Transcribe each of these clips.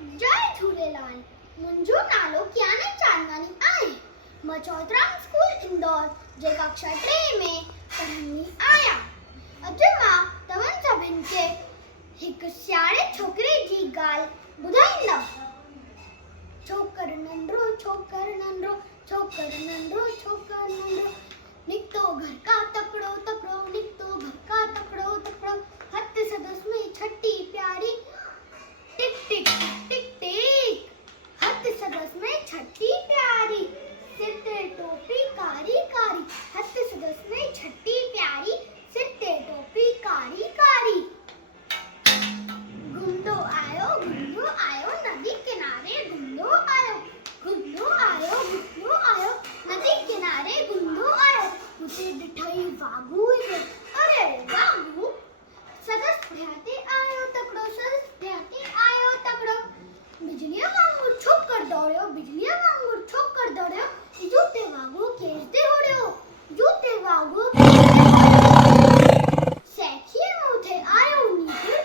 जय झूलेलाल। मुंहिंजो नालो कियानी चांदवानी आहे। मां चौधराम स्कूल इंदौर जे कक्षा 3 में पढ़ंदी आहियां। अॼु मां तव्हां सभिनि खे हिकु सियाणे छोकिरे जी ॻाल्हि ॿुधाईंदमि। छोकर नंढो छोकर नंढो छोकर नंढो छोकर नंढो निकतो घर का तकड़ो तकड़ो निकतो घर का तकड़ो तकड़ो हथ सदस में छठी प्यारी टिक टिक टिक टिक हथ सदस में छठी प्यारी सिर ते टोपी कारी कारी हथ सदस में छठी प्यारी सिर ते टोपी कारी कारी घुमदो आयो नदी किनारे घुमदो आयो नदी किनारे घुमदो आयो उते ॾिठई वाघू अरे वाघू सदस थियाते आयो तकड़ो सदस थियाते आयो तकड़ो बिजलियां वांगुर छोकर दौड़ियो जूते वाघू खेचते होड़ियो जूते वाघू सैखिए में उठे आयो नीगर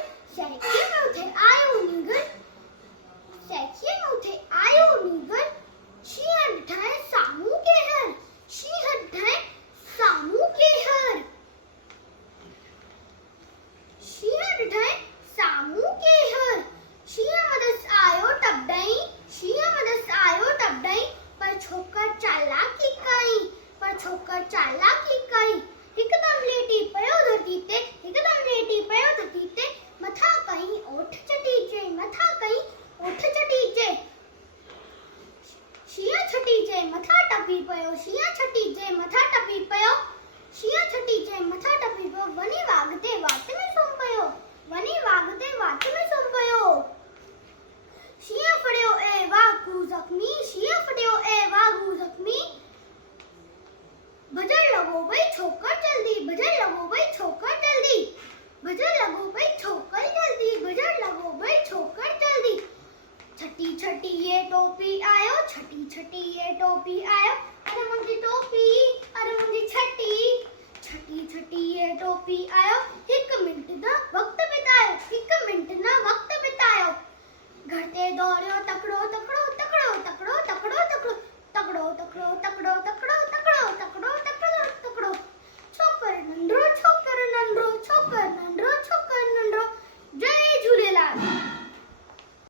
शींहं ॾिठाए साम्हूं के हर शींहं मदस आयो टपडई पर छोकर चालाकी कई हिकदम लेटी पयो धरती ते मथा कहीं ओठ चटीचे शींहं छटीचे मथा टपी पयो वनी वागते वात में सुम पयो शींहं फड़ियो ए वाघू जख्मी भजन लगो भई छोकर जल्दी छठी ये टोपी आयो अरे मुंहिंजी टोपी छठी ये टोपी